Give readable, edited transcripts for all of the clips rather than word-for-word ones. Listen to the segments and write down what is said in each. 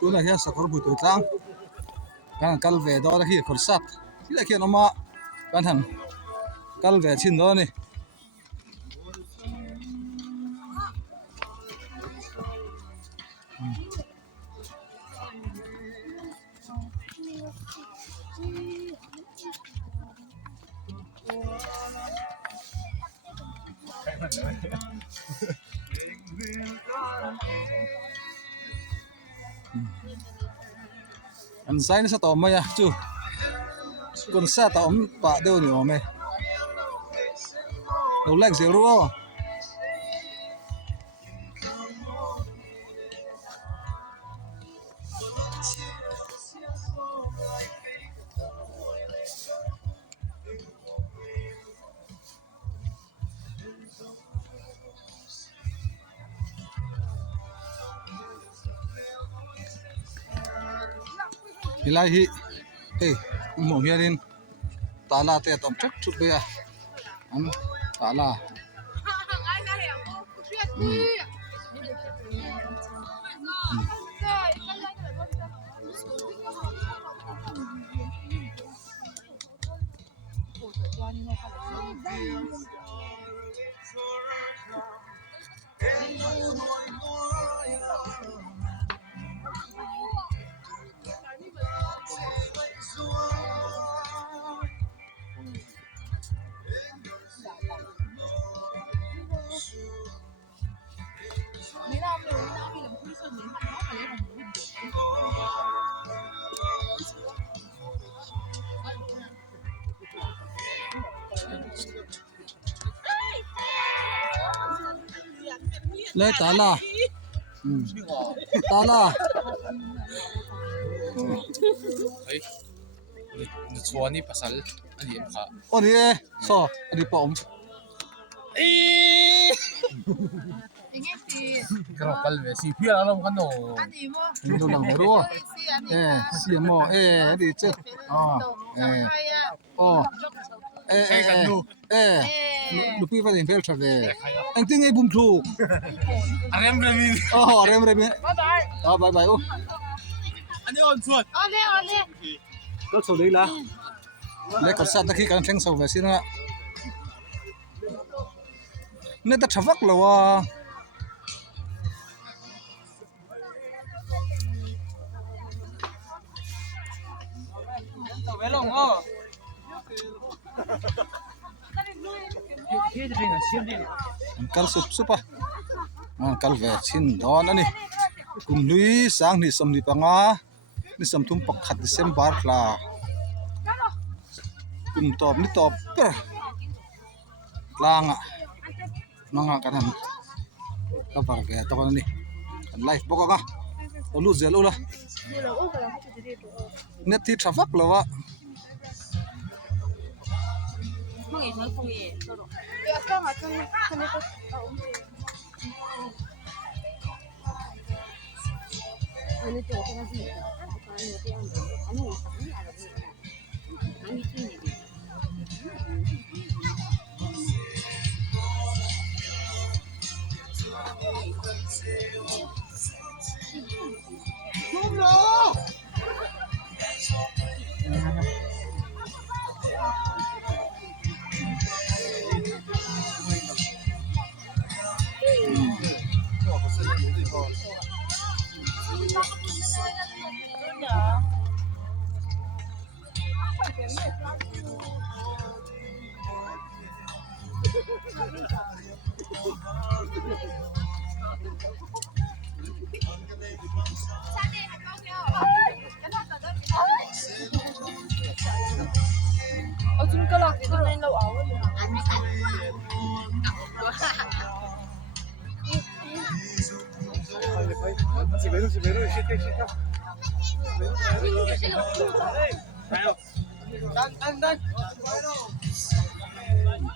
tu na hian sakor bu tu tlang kan kal ve do la hi khor sat hi la khian oma kan han kal ve chin do ni an sai na sa to mai chu kon sa ta om pa deu ni ome đâu lek zero hilai hi hey mo hianin tala te tom chuk chuk be a an tala lấy tala tala ấy nó xóa đi pasal anh em khá ôn đi so đi bom cái nào cần về xì phía nó không có nổ đồ nặng phải đúng xì mò đi chết lúc đi vào đến phèo trở về anh tiếng ấy bùng thù anh em rồi mình em rồi mình bye bye anh em ôn chuột có số đấy là lấy cột sắt khi cần phèn sầu về xin ạ nên ta chả vắt là wa kal sup kal ve chin don ani kum lui sang ni som ni panga ni som thum pakhat December la kum top ni top per langa manga kan ka par ge to kan ni life boko ga lu zelo la net thi traffic lo wa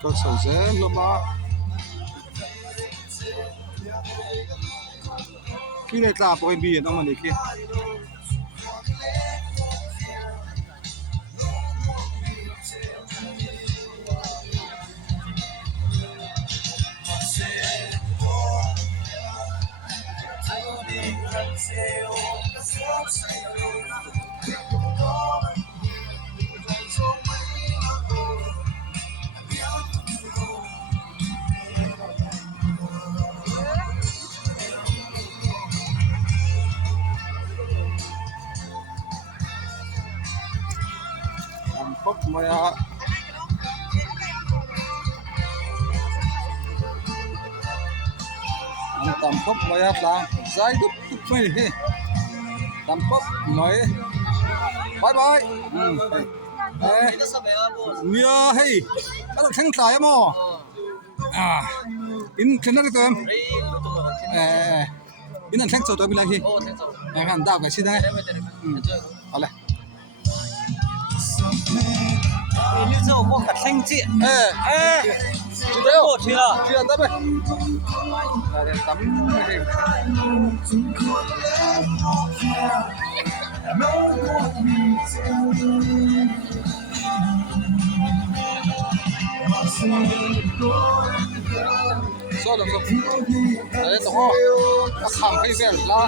có sầu dễ lắm mà khi này ta có em biển không mà này kia Tampok maya tampok maya tlang zai dup dup mai he tampok noi bye bye nia hey ada thang tai mo in thena ke tem in an thang chau to mi lai hi kan da ka si da ale 你这我可听见，知道我听了。 Chưa tắm đây. Để tắm cái số được không? Đấy tổng ho. Nó khẳng hay về là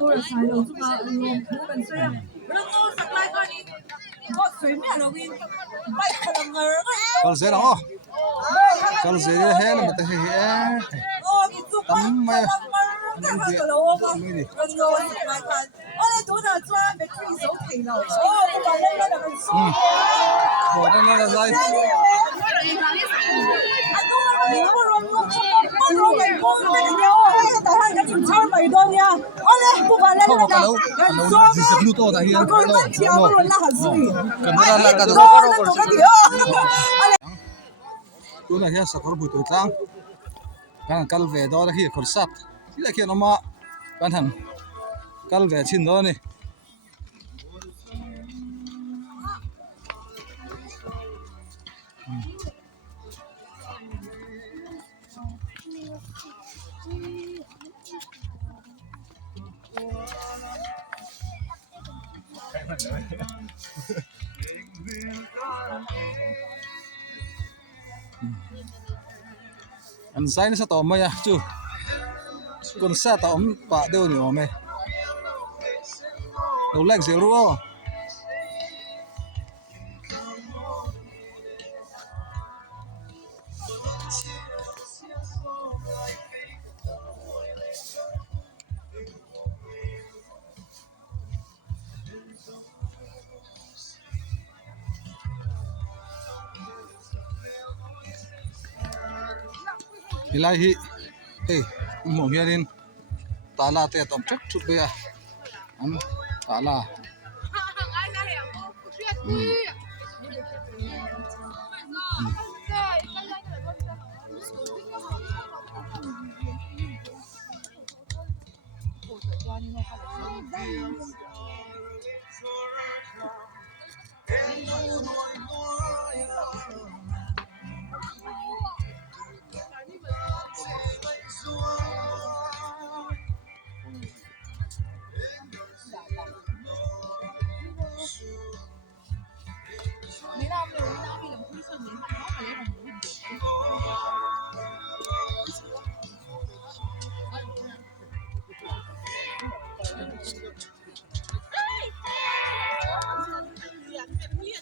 冇人晒到啫嘛，冇人衰啊！你我食拉嗰啲，我水咩路邊，唔係能兒嗰 còn dễ lắm không? Còn dễ thế là mà ta hay 我見足乜能兒，跟住個老啊，你我食拉飯，我哋早就專俾佢手提流，我話咧咧就係疏。của nó là dây. ตัวนั้นแค่สักคนบุตรตั้งการกัลเวดอที่คนสัตว์ที่ละเขียนออกมาการหันกัลเวชินดอนี่อันไซน์นี่สตอมไหมอะจูคนสัตว์ตอมปะเดียวนี่ออกไหมเราแรกเสียรู้อ่ะนี่ไรฮิเฮ้ยหมองเฮียดินตาลาเตะตอมชักชุดเบียอันตาลา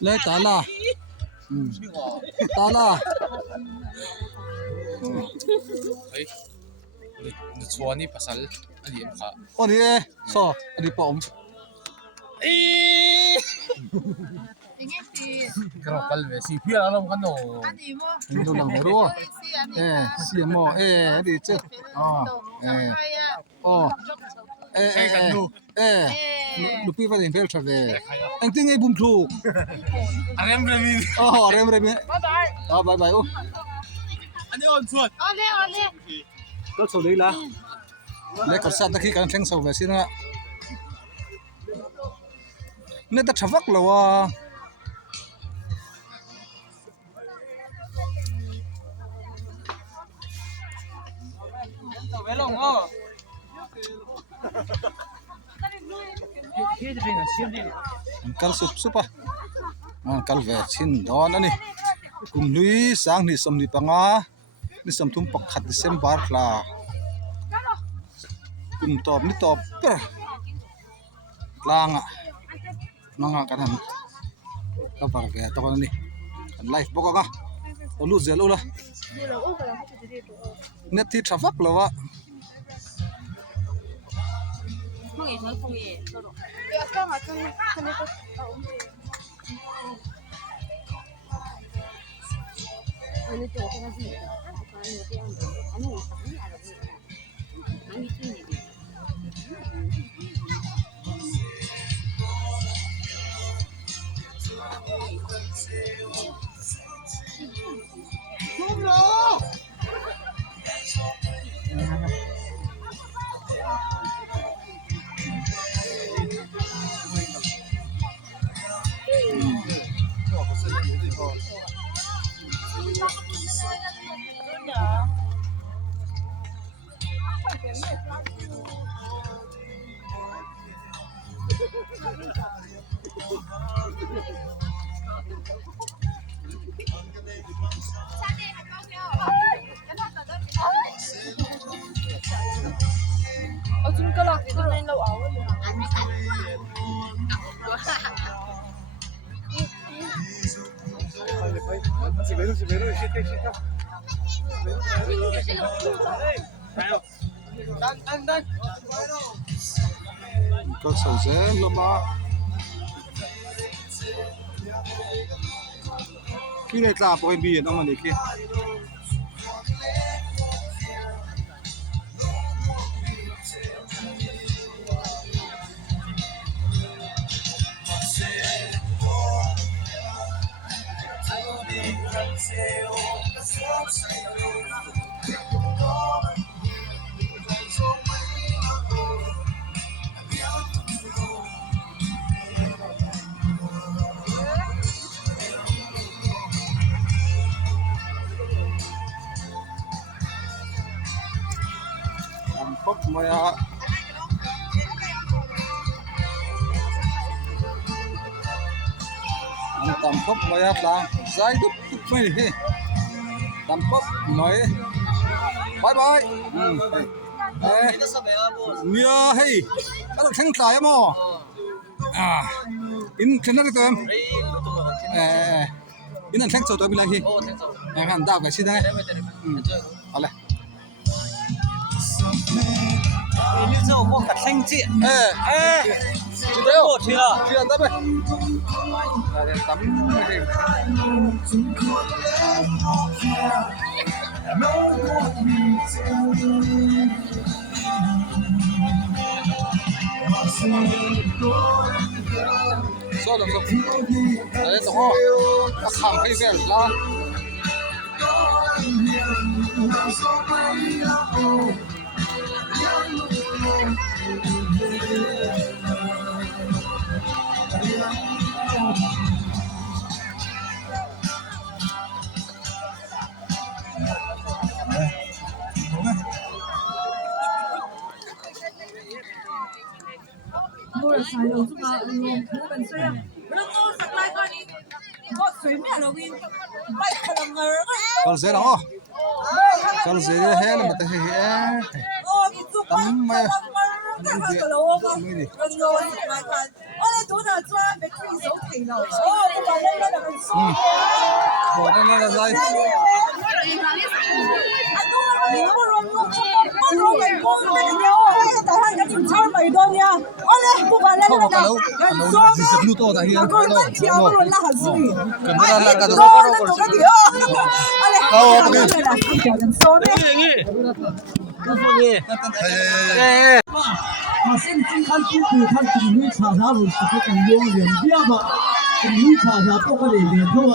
เลยตาลาตาลา 哎，你搓你不是，那你怕？ โอ้นี่ซออันนี้ปอม 哎，跟我跟来，是骗了，我跟我。 นี่ดูหนังไม่รู้เสียหมออันนี้เจ็ดอ๋อโอ้ลูกพี่ว่าอย่างเฟลทราเวอันที่ไงบุ้มถูก อะไรไม่รู้ อ๋อเริ่มอ๋อบายบายโอ้ อันนี้อ่อนส่วน ก็สุดเลยละเล็กกับสัตว์ตะกี้การแข่งสาวแบบนี้นะเนี่ยแต่ชวักเลยวะ别弄哦。kal sup ah kal ve chin don ani kum lui sang ni som ni panga ni som thum pakhat December la kum top ni top per langa manga kan to par ke to kon ni life boko ka to lu zel ula net ti trafak lawa 风也成风也这种。对啊，干嘛看那个我那叫我跟他自己的，反正这样子，反正我啥也来了，哪里去那边？我中个了，都能老熬了。ก็สนใจลงมาที่ในตลาดปอยบีน้องมันเด็กที่พบมาตามพบมาปลาใจดุ๊บไม่ได้ตามพบไม่บายบายเนี่ยเฮ้ยก็ต้องแข่งสายมั้งอินเทรนเนอร์ตัวอินนั่นแข่งโซตัวมีอะไรที่งั้นดาวกันสิได้เอาเลย你这我可生气。就这样。我去了。去了，咱们。来点咱们这个。稍等，来等会儿，我看黑边拉。多人才有这么我本岁啊，我都十来个你，我水面了你，拜可能儿个。Kalau saya lah, kalau saya hell betul hell. 哦，你做拜可能儿个个了我个，我十来个，我哋做那做被推手停了，哦，我把那个人说。我的那个来。你不容易，不容易，我那个鸟，我大汉跟你差没多呢，我嘞不把那个的，说个，我讲真听不论那很水，哎，你说那做个屌，我嘞，我嘞，叫人说的。我现在看出去看经理查查路是不是有原标吧？经理查查不可能连通啊。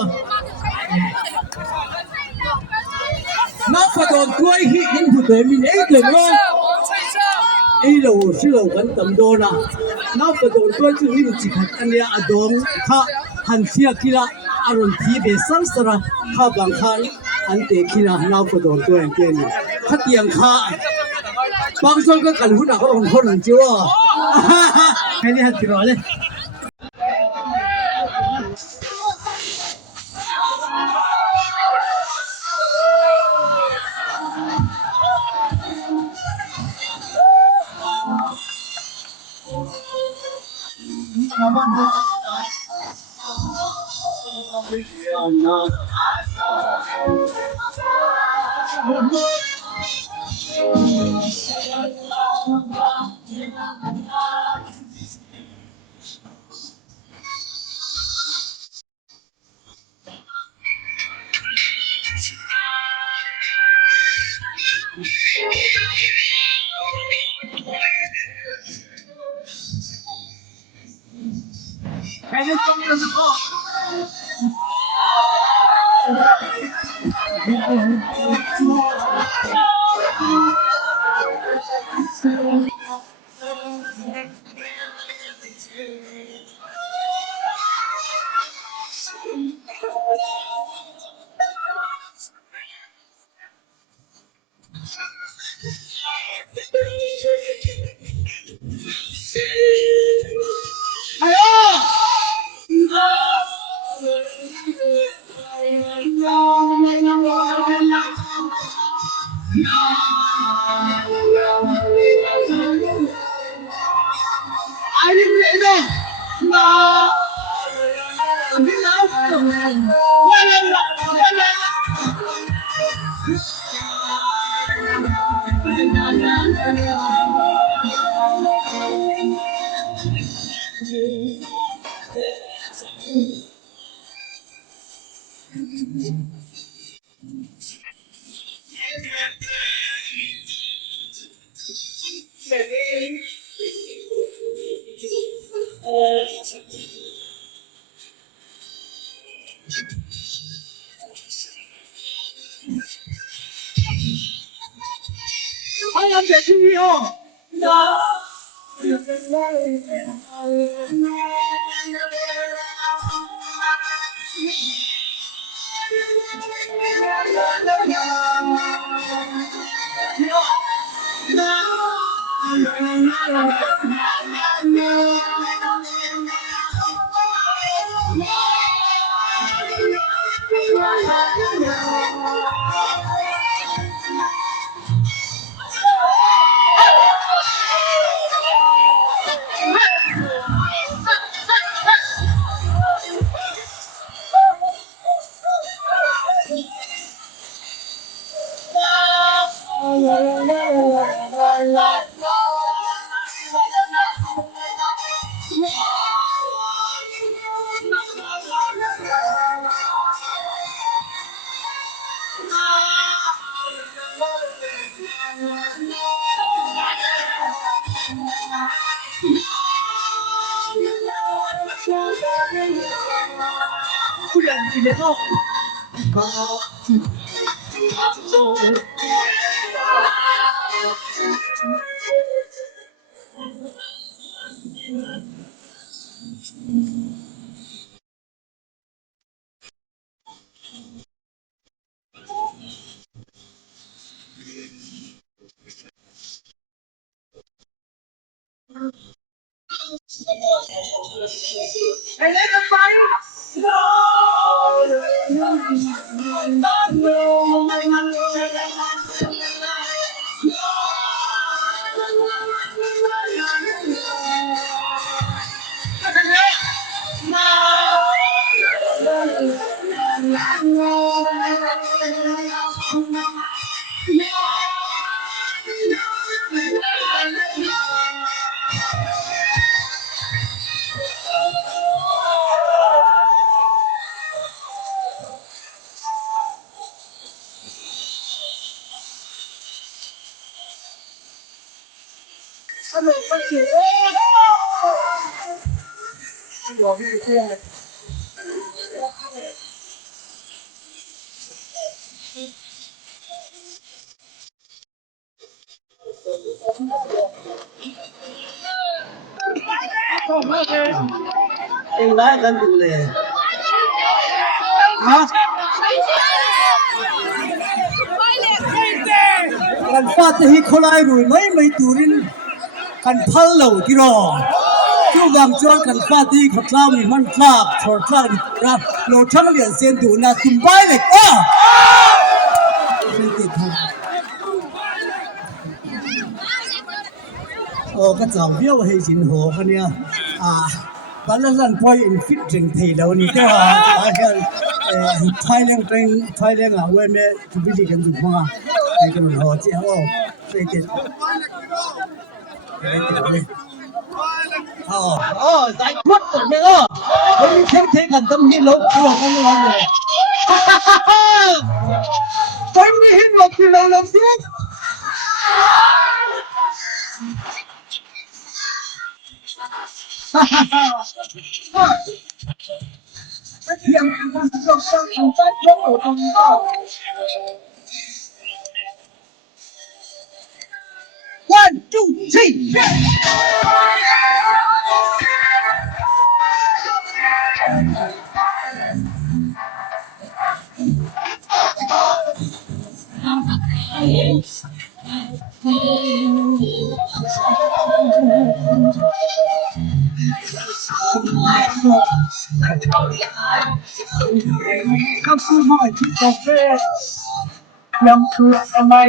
那不到关系因不对面一个吗？一路是路很等多啦。那不到关系因只看安尼阿东他很下去啦，阿伦提别上色啦，他帮看安得去啦，那不到关系呢，他点看。bang son ka kalhu na ko hon hon jiwa kai ni hat kiro le eng lai kan du le ha กันฟาดที่คนไล่รวยไม่ตูรินกันพัลเหล่าที่รอจู่บางจวนกันฟาดที่ขัดล่ามีมันคลาบชอร์คลาบรับโลช่างเหรียญเซนดูน่าตุ้มไปเลยไม่ติดทันก็จะเบี้ยวให้สินหัวคนเนี้ยบัลลังก์พอยอินฟิตถึงที่แล้วนี่ก็กันไทยแลนด์เว้ยแม่ทุบิลีกันจุดมาไอ้กันหัวเจ้าไม่ติดใจพุทธเนี่ยคนนี้เท่กันต้องมีลบตัวของเราเลยคนนี้เห็นลบที่เราลบสิยังมันต้องใจยกตัวตรงนี้1 2 3 Come to my cafe, young to my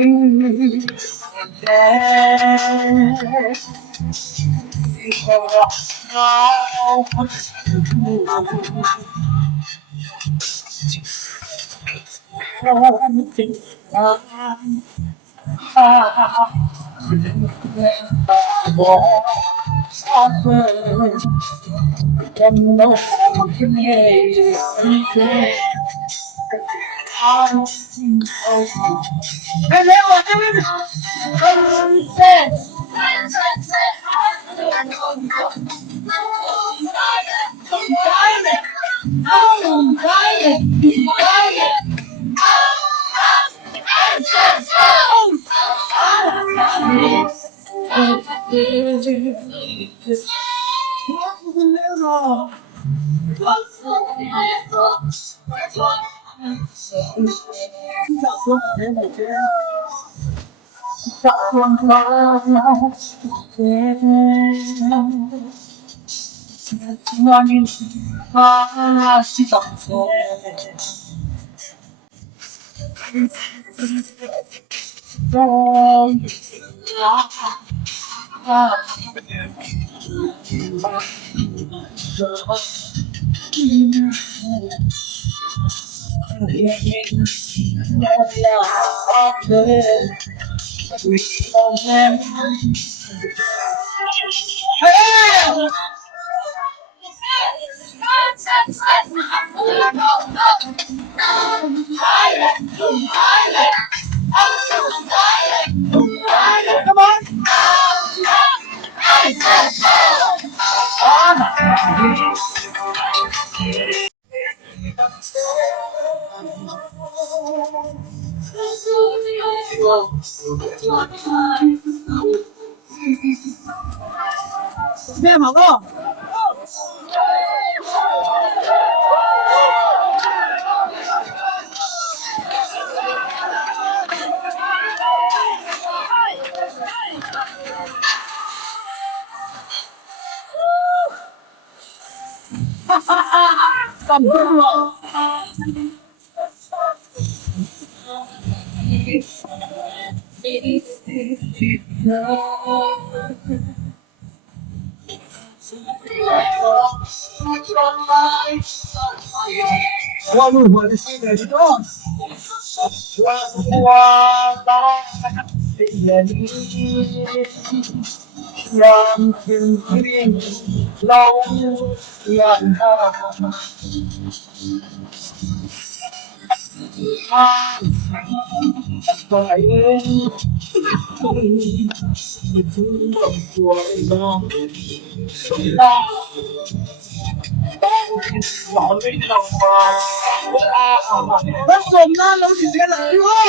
แม่หมอก็กำลังว่าลูกหัวจะซื้อเลยก็ยังถึงเรียนเราอย่างไปตัวน้องผสมน้ำแล้วถึงจะไหลวะ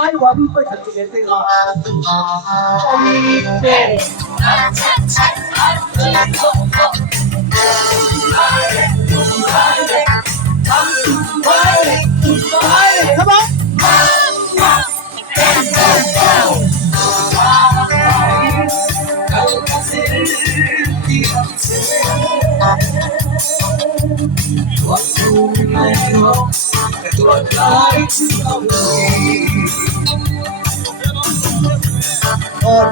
ai quấn với thật sự tình họ Come on.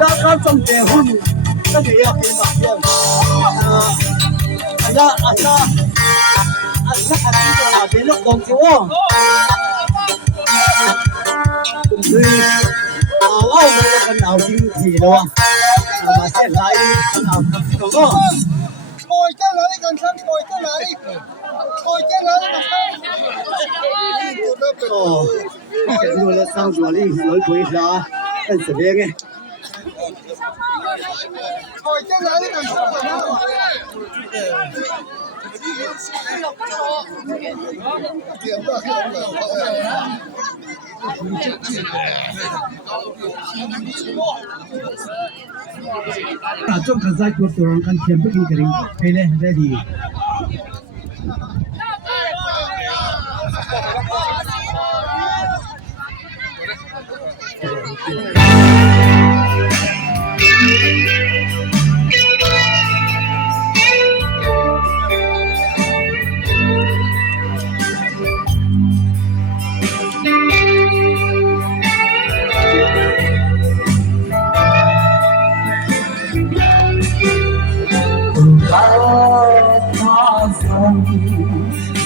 Đã có trong trẻ hôn có thể học cái mặt riêng anh là đến lúc đồng chiếu cùng đi lâu mới có phần nào chính thì đâu mà sẽ lại phần nào đúng không ngồi trên lấy gần sân ngồi trên lấy gần sân ồ cái luôn là sao rồi đi lối cuối ra anh sẽ biết nghe ngồi trên lấy gần sân trong khán giả của tôi kan thiam bất kinh kering hele ready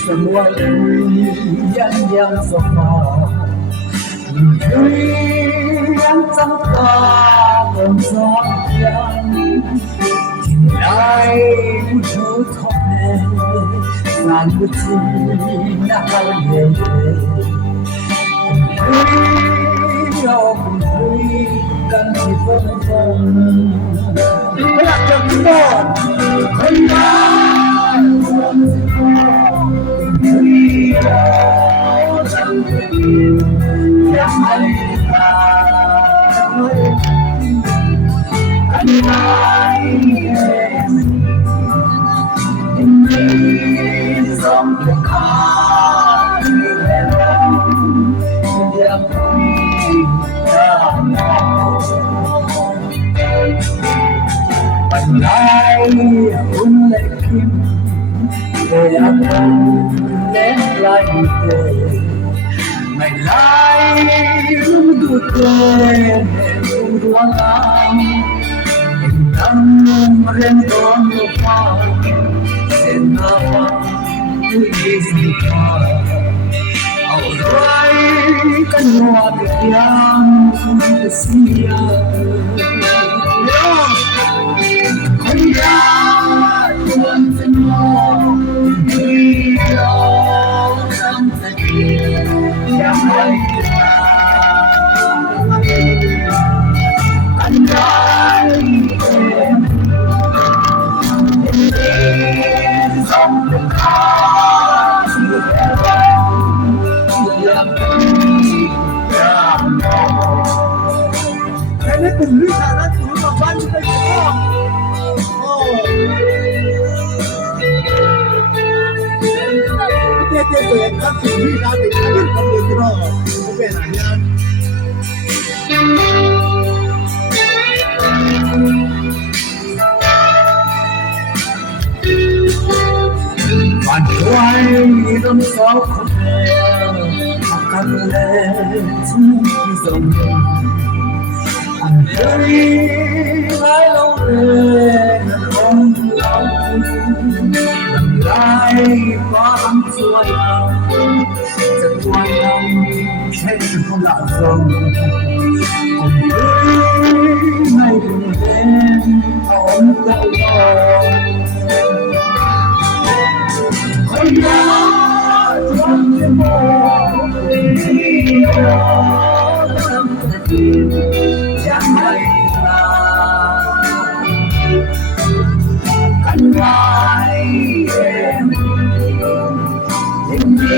semua yang sama yang tanpa pensaksian Cintai wujud hati dan bercinta kalian berikan sifat-sifat Beragam Pandai ulekim để akan lên lại về ngày lai đúng quên đúng lắm mình đang lên đón một pha sen apa tu gì ở đây kan hoa yang sia Tuhan semua dia orang yang baiklah andai sampai kasih yang karena tulis anak tulis apa kita semua Dia yang tak tulis ada ada kamu kira bukan hanya Bantuan dalam sokong akan lezat zaman Andai lalu orang Andai paham suara Setuan yang saya pun tak tahu Andai kemudian orang tak tahu Kaya Tuhan semua dia dalam hati yang baiklah kan baik ini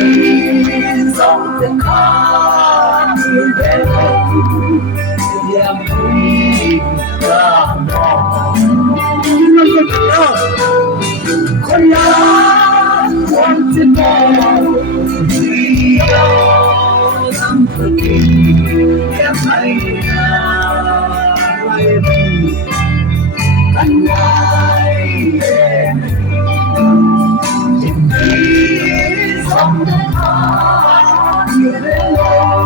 คนละคนจะมองเดียวทำตัวเองแค่ไม่ได้กันไว้ที่มีสองทางอยู่ในโล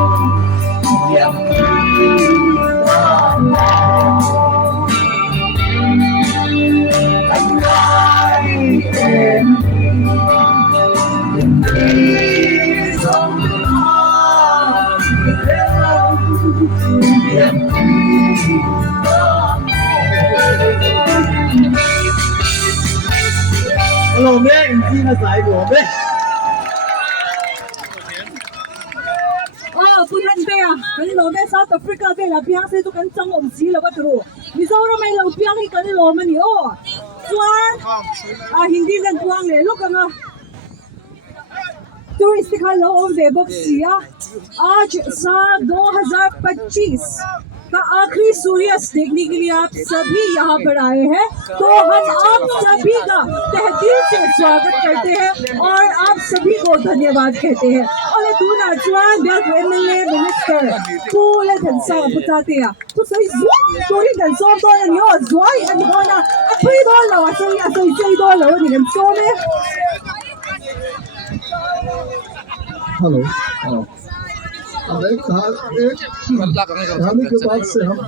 กยังมีความหวังกันไว้เองสองทางอยู่ในโลกยังมีเราแม่อินที่มาสายหลวงเลย 不认得啊！跟老在 South Africa 在那边是就跟张我们起了个头，你说我们老边去跟老们的哦，转啊，hindi人光嘞，look啊，टूरिस्ट का लो बेबक्सिया आज साल 2025 का आखिरी सूर्यास्त देखने के लिए आप सभी यहाँ पर आए हैं तो हम आप सभी का तहदील से स्वागत करते हैं और आप सभी को धन्यवाद कहते हैं और दूना जुआन बेल्ट एमएलए मिनिस्टर पूरे धनसा बताते हैं तो सही पूरी धनसों तो नहीं हो जुआई अंदोना अभी बोल लो असली असली बोल लो नहीं सो में हेलो अब एक कहानी के बाद से हम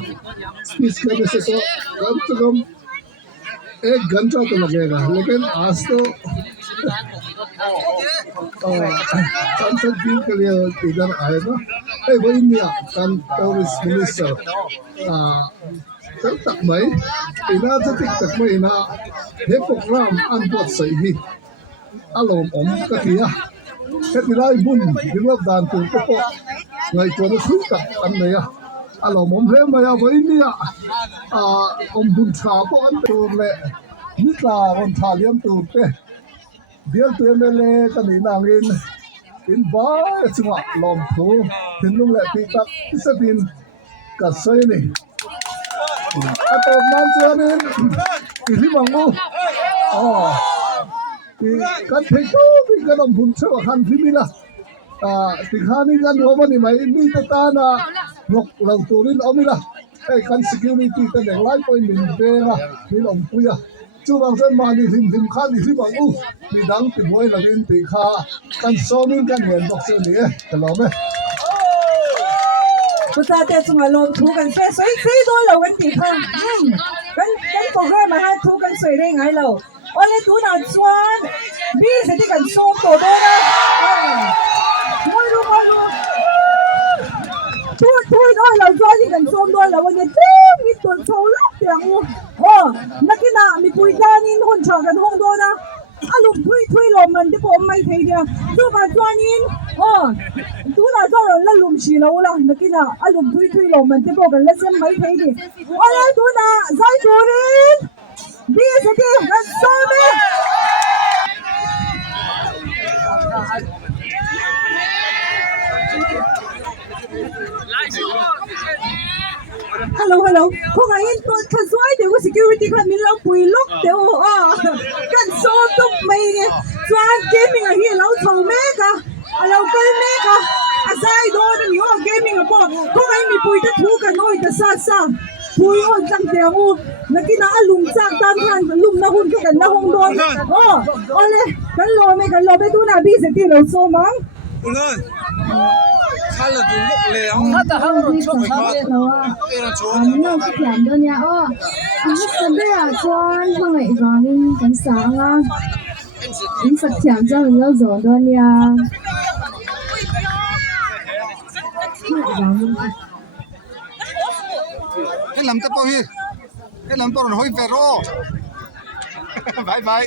स्पीच करने से तो कम 1 घंटा तो लगेगा लेकिन आज तो संसद दिन के लिए इधर आए ना वो इंडिया टूरिस्ट मिनिस्टर तक में इना तक में इना हे प्रोग्राम अनपॉट सही alom om katia ketilai bun dilap dan tu ko ngai to na su tak an ne ya alom om he ma ya bo india om bun tha po an tu le ni tla on tha liam tu te dial tu le ta ni na ngin in ba chunga lom thu tin lung le pi tak isatin ka sai ni ato man chuanin ili mangu kan theko bi kan bun so han phimila ti khani kan romani mai ni ta na nok lang turin omila kan security ta ne lai point min bera ni long puya chu bang san ma ni him khan ni bang u ni dang ti moi la din ti kha kan so min kan hen bok se ni ka lo me 不知道在中国路土跟水，水多流跟地方，跟国外嘛，土跟水的挨路，我哋土那砖，比是啲人松多多啦，我路，土多流砖啲人松多流，我哋都มีตัวโชว์ลับเสียงนักกีฬามีปุยจานินคนชาวกันห้องโดนะอารมณ์ทุยลมมันที่ผมไม่เทียดูมาจานินดูน่าจะเราลุ่มชีเราละนักกีฬาอารมณ์ทุยลมมันที่ผมกันเล่นไม่เทียอะไรดูน่าใจดูรินดีสิกันโซ่เมฮัลโหลพวกไอ้ตัวขันสวยเดี๋ยว security ขันมีเราปุยลุกเดี๋ยวกันโซ่ตุ๊กไม่เนี่ยจวนเกมมิ่งอะเฮียเราโถเมกะเราเกมเมกะอาศัยโดนอยู่เกมมิ่งอะพวกไอ้มีปุยจะถูกกันน้อยจะซ่าปุยจังเดียวนักกีฬาลุมจากตามทันลุมนะหุ่นกันนะหุ่นโดนอะไรกันรอไปดูนะบีสิที่เราโซ่มั้ง看了都累啊！他的好多手上的头啊，你要去骗的呢哦，你准备啊装放一装你很傻啊，你是骗着你要做的呢。cái làm tập bao nhiêu cái làm to là hơi về rồi bye bye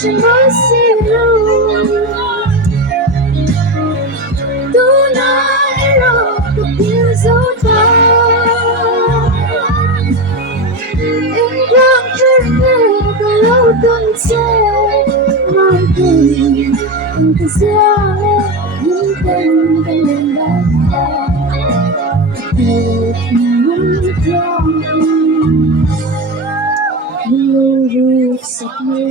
什么戏路？都那让我别走到，一让看那个老东西，我给你个笑脸，你等等人来看，我听我讲。Love sắc mê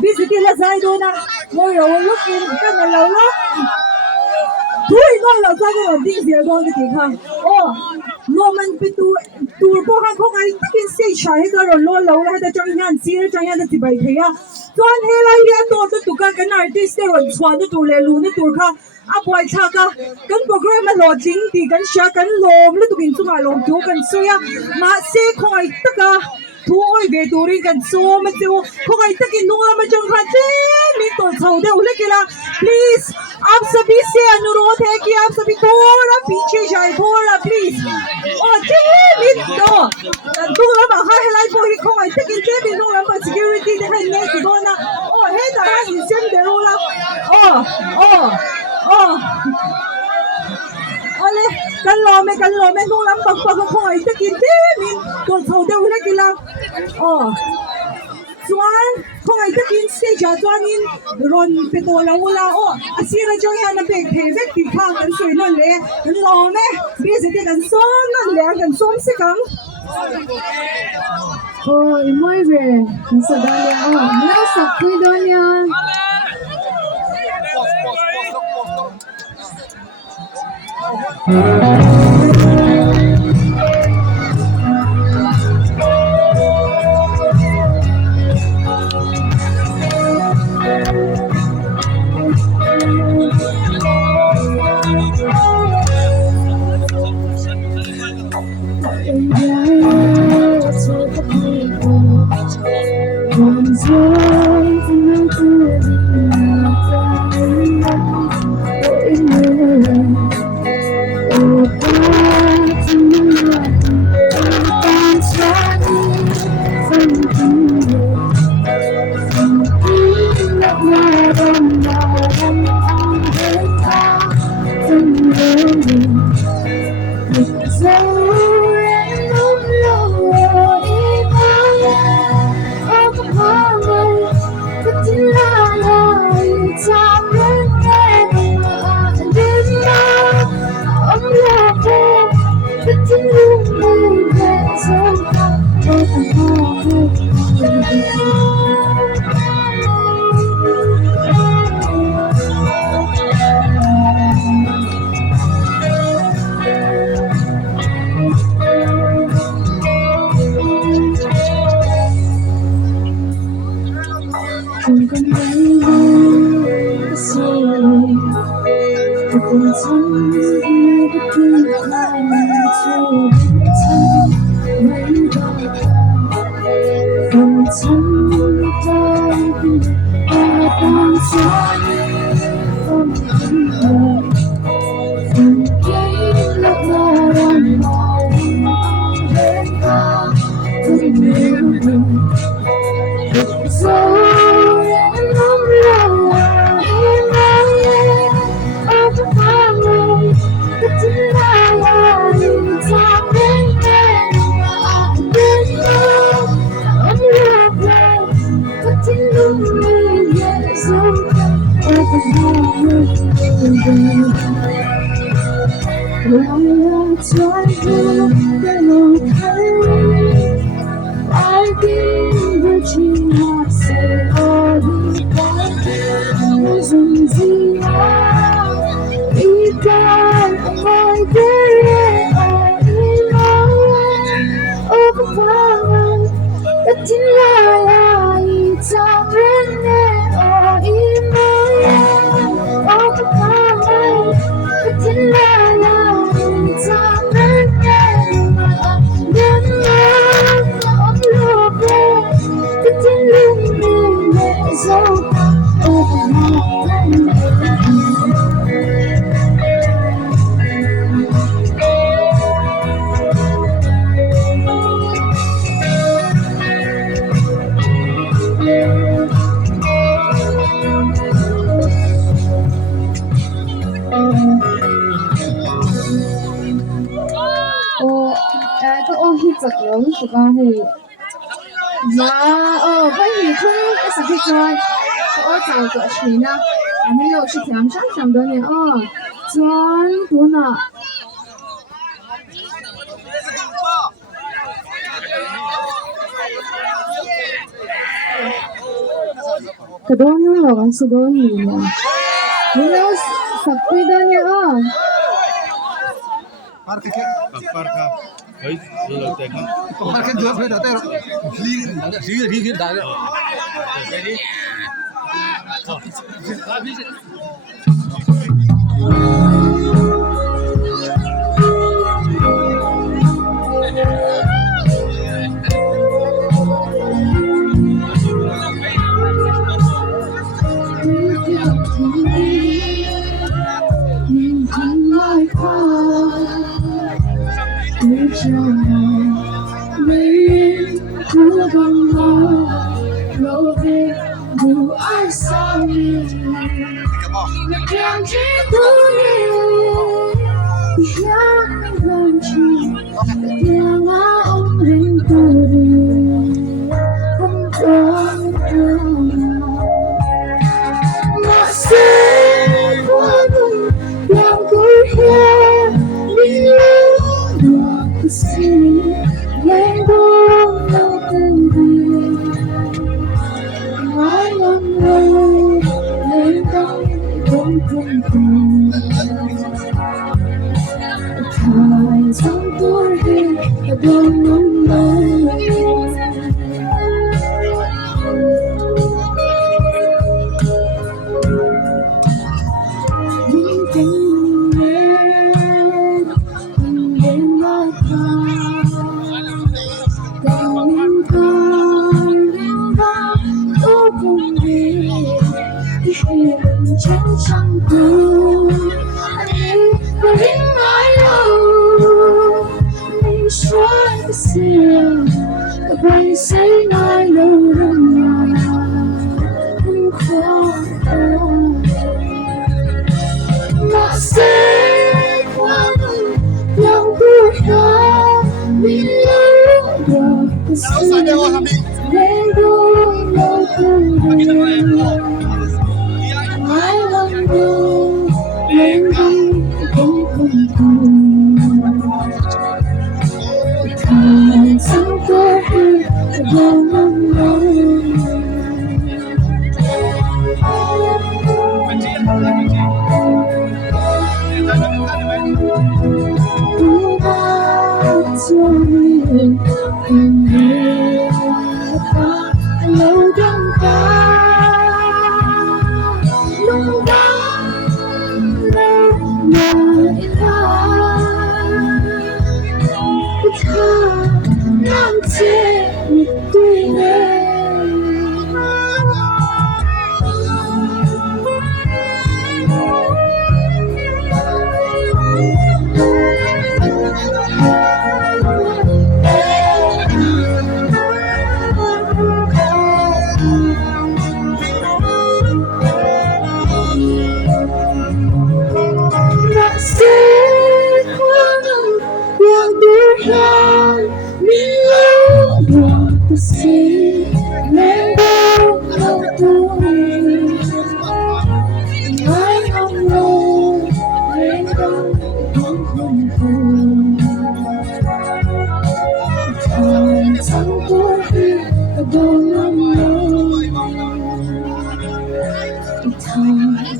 Visiting la sai do na mo yo look in kan na lo lo thui no lo sa ko ding sia go ke ti kha no man pi tu po han khong ai takin se shai ga ro lo lo la da chang yan si chang yan da ti bai the ya chuan he lai ya to tu ka kan artist te ron chwa du tu le lu ni tu kha a boy cha ka kan program ma lo jing ti kan sha kan lom le tu bin chu ma lom tu kan se ya ma se khoi ta ka thu oi ve tu ri kan so ma chu khoi ta ki nu ma chang kha che mi to chau de ule ke la please आप सभी से अनुरोध है कि आप सभी थोड़ा पीछे जाए थोड़ा प्लीज और जे मित्रो दूर मा हा हेलाई पो hi khoi ta kin che bi nu la ma security de hai ne ki dona he da ha ni sem de ro la ole kan lo me nu lam pak pak khoi ta kin che min to chau de ule ki la chuan khoi ta kin se ja chuan in ron pe to la ula asira jo ya na pe the ve ti khang kan soi non le kan lo me bi se ti kan som non le kan som se kang moi về sa da le na sa ki do nya I'm กันไม่รู้สิแต่เป็นฉันไม่ได้คือความช่วยฉันไม่ได้เป็นฉันได้แต่ตอนฉันคนเดียวคนเก่งและน่ารักมากเห็นตาที่มี So and I'm low in my head of the highway, but tonight I'm talking I'm lovely, but you know me, yes, so over Well, I try to get okay. I've been reaching out, say all these reasons you are. You got my day, overpowered. But in it's already overpowered. But in it's cái ô hi chặt lớn của con thì vậy thì thôi cái sao hết rồi ô chào cỡ chỉ nè mình lâu是天上上的呢专读呢cái đó nó là cái sự đó gì nè mình lâu sắp tới đó nha Parque ke? Parka. Hey, lo teka. Parque dua puluh data. Lihat dah.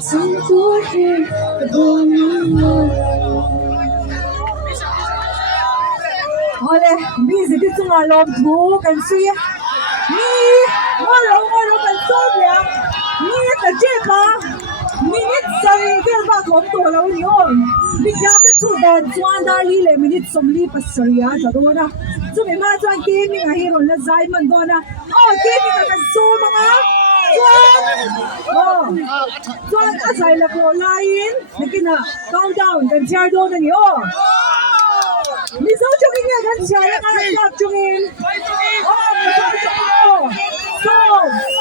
Some poor here, the born Ole, busy dito nga loob mo, kan siya. Ni, ngolo kan sobya. Ni tajepa. Minit sa kel ba kom to lo ni on. Bigla ka to dan chuan da li le minit somli pasariya ta do na. So me ma chuan gaming a hero la zai man do na. Oh, gaming ka kan so mga. Chuan asai la ko lain. Nakina countdown kan jar do na ni oh. Ni so chungin nga kan siya ka stop chungin. Oh, ni so chungin. So,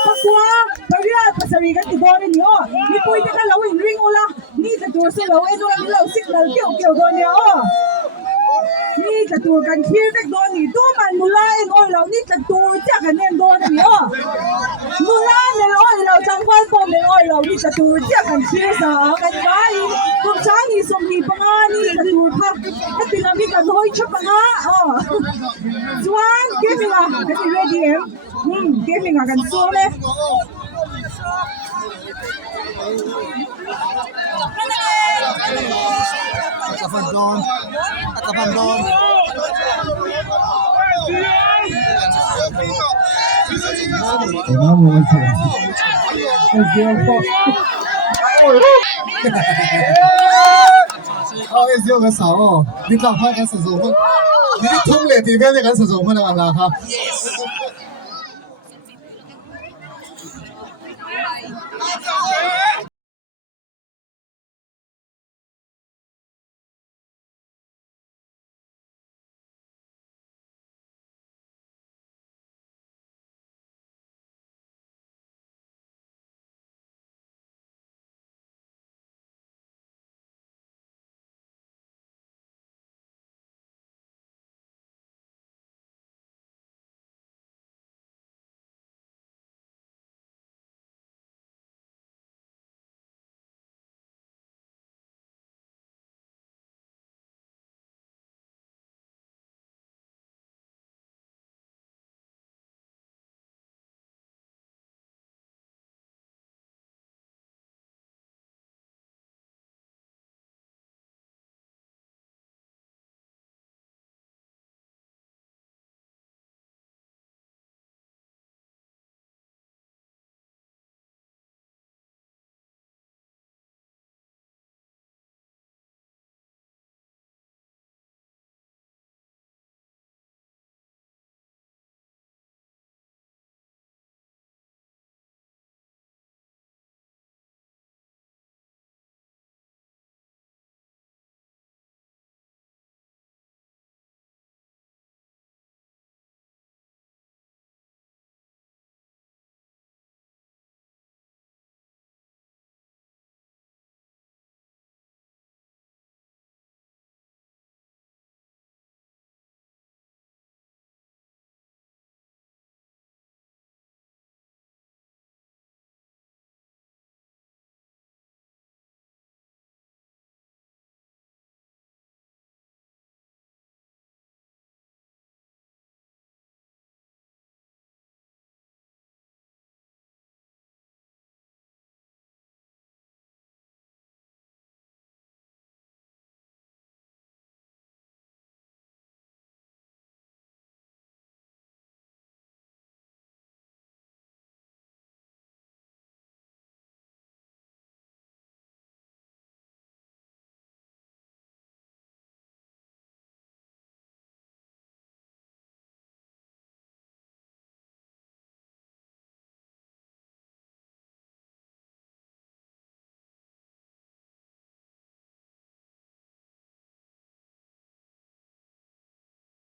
paswa, pagya pasari kan ti do ni oh. Ni pwede ka lawin ring ula. Ni ta tur sa lawin do ni law signal kyo do ni oh. Ni ta tur kan hear mek do ni do man mula en oh law ni ta tur ja kan nem do ni oh. Mula ne oh law chang kwan pom ne oh law ni ta tur ja kan hear sa kan bai. Kung sa ni som ni pa nga ni ta tur pa. At tinami ka hoy cha pa nga oh. Juan, give me nga. Kasi ready eh. Give me nga kan so le. Atapandon. Is yung asawa. Di lang pa kan sa zoom. Di tum le di ba kan sa zoom na ala ha.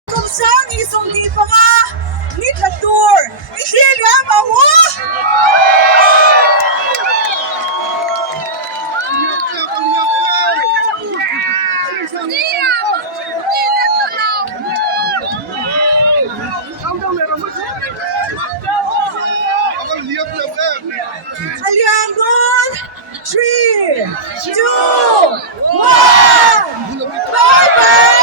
Kung saan isong di pa nga ni ta tur. Ikilya ma mo. Aliangon, 3, 2, 1. Bye-bye!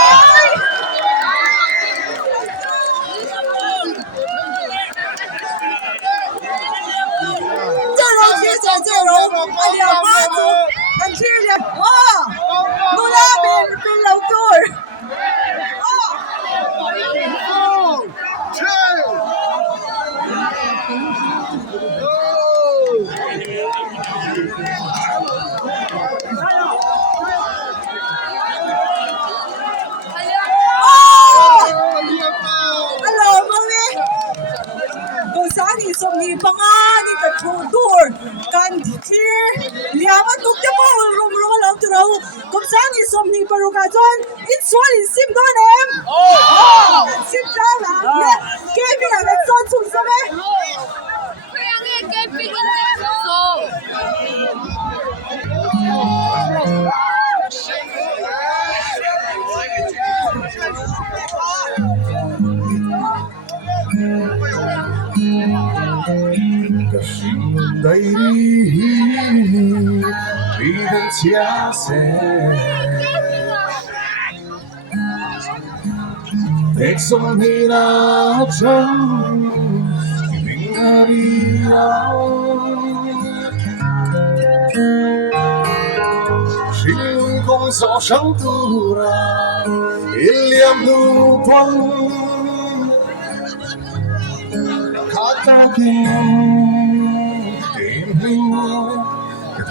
这种，哎呀妈祖，感谢你，哇，努拉变老多儿，啊。Hello, Mami. Kung saan isong ipangan ni Kachudur, kanti, liaman tukya po, rumrungan lang turaw, kung saan isong ni Parugajon, it's all in sim donem. Oh! Sim down, ha? Kevin, let's on to sabi.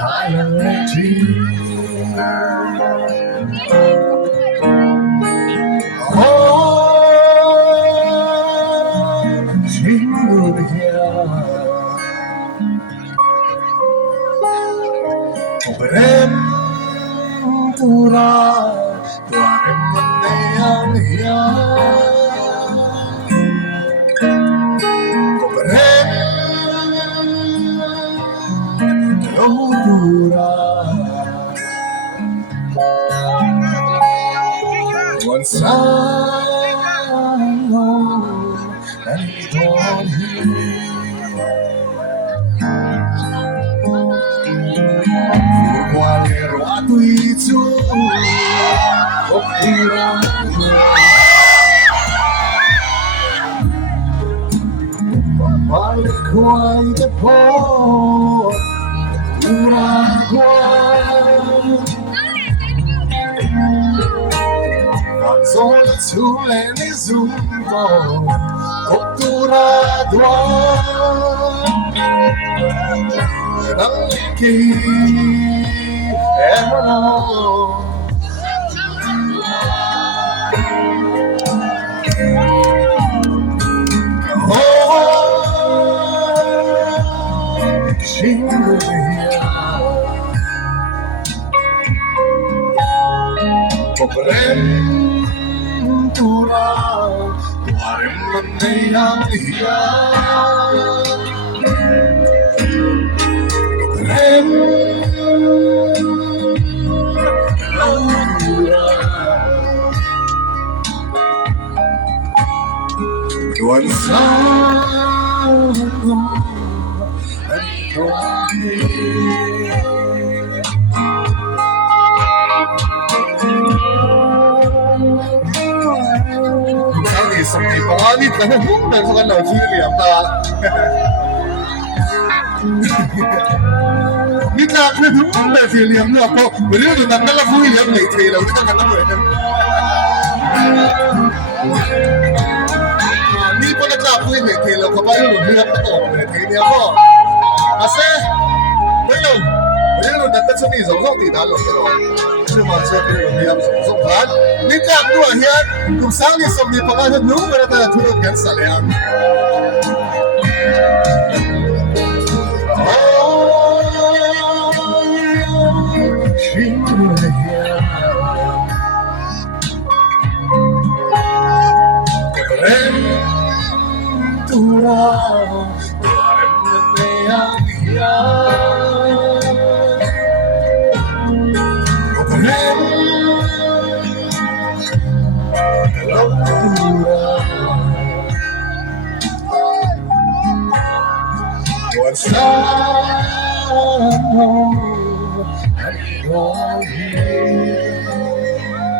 kaya nga, camping in Texas.นี่ลาคือถึงแบบสี่เหลี่ยมเนี่ยพอเรื่องนั้นนั่นละคุยเหลี่ยมเลยเทเราที่กันตั้งเลยนี่พอนักลาคุยเลยเทเราเขาไปหลุดเรื่องตกเลยเทเนี่ยพ่อมาเซ่ไม่ลงเรื่องนั้นก็จะมีสองตีด้านลงกันหรอกชื่อมาเชื่อเป็นเรื่องสองด้านนี่กลับตัวเฮียกุศลนี่สมดีประมาณนั้นนู้นก็ได้ทุกอย่างสั่งเลยค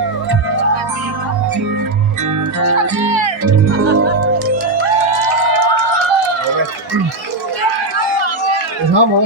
รับผม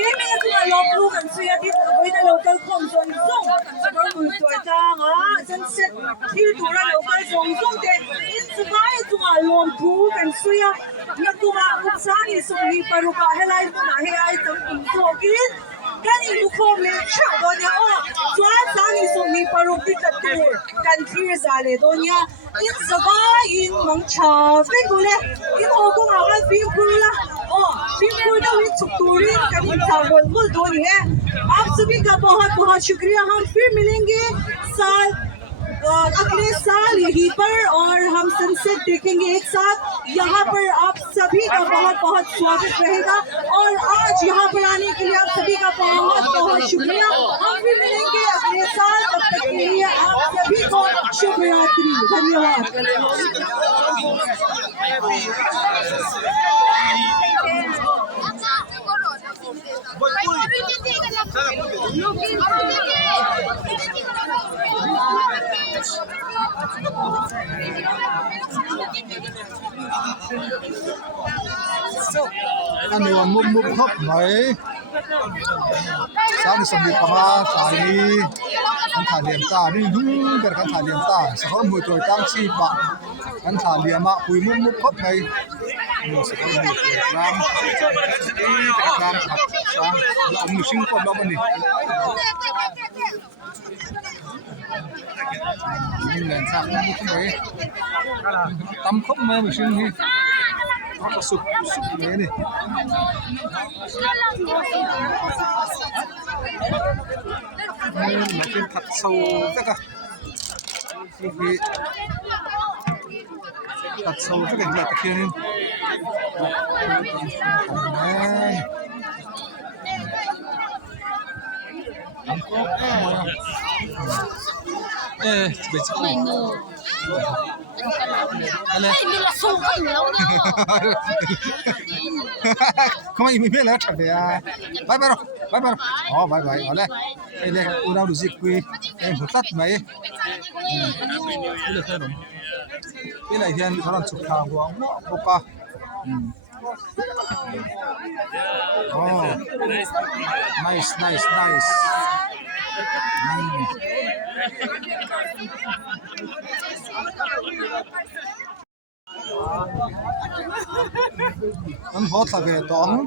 Game nga tunga loklu kan suya di koy na local kom zong zong. Sabor mo to jang sunset til tura local zong zong de in sabay tunga lom tu kan suya na tunga upsani so ni paruka helai mo na he ai tang kum so kin kan ilu ko me cha do nya chwa sani so ni paruk di tu kan thir zale do nya in sabay in mang cha fe gule in ho ko ma kan film pula बिल्कुल ना हुई चुटूरी कभी चावल बोल दो नहीं है आप सभी का बहुत बहुत शुक्रिया हम फिर मिलेंगे अगले साल यहीं पर और हम सनसेट देखेंगे एक साथ यहाँ पर आप सभी का बहुत बहुत स्वागत रहेगा और आज यहाँ पर आने के लिए आप सभी का बहुत बहुत शुक्रिया हम फिर मिलेंगे अगले साल तब तक के लिए आप सभी को शुभ रात्रि धन्यवाद anh này múc múc hấp mấy sáng sớm đi pha trà đi ăn thả điểm ta đi đúng cái ăn thả điểm ta sau đó mùi tuổi tăng chi bạn ăn thả điểm mà cùi múc múc hấp này mình sẽ có mùi tuổi gram gram thật sáng là ông sinh con đó bên này mình làm sao múc mấy tắm khóc mấy mình sinh đi nó có sụp sụp mấy này nó trên thật sâu tất cả thật sâu tất cả những kia nên bây giờ อะไร 你来送个牛的。 không ai biết là thật đấy à bye bye rồi bye bye ở đây đây đây u đâu được gì quy em một tắt mấy cái này thì anh có chụp hàng của ông Opa oh nice anh hot là về toán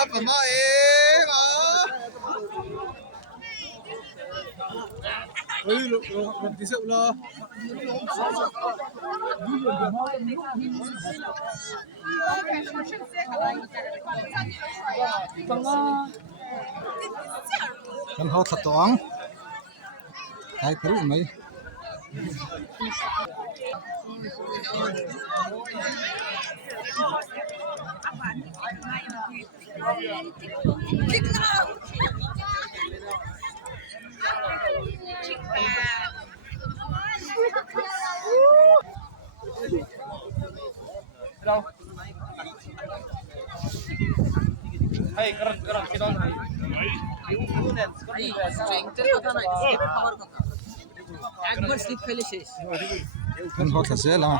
apa mau lo tisuk lo kan hot là toán cái thứ mấy Hey, keren kita. একবার slip খেলে শেষ kan hot là dễ là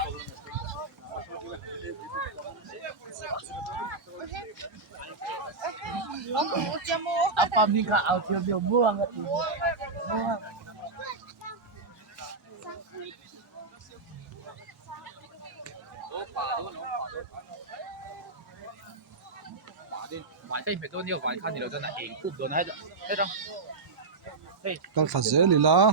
apa minta audio dia buang ke Bạn thấy phải tôi nhiều bạn看你了真的赢不多那张 kan là dễ lì la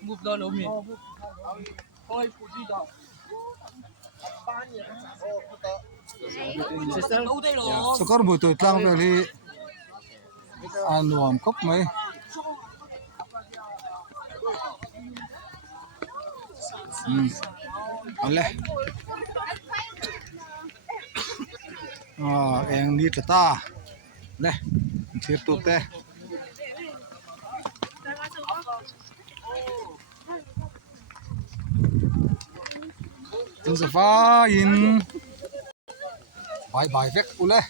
move đó lỗ miệng sukar buat itu tlang beli anuam kop mai oleh yang ni teta leh thir tu te tin sa fa in bye bye vek ule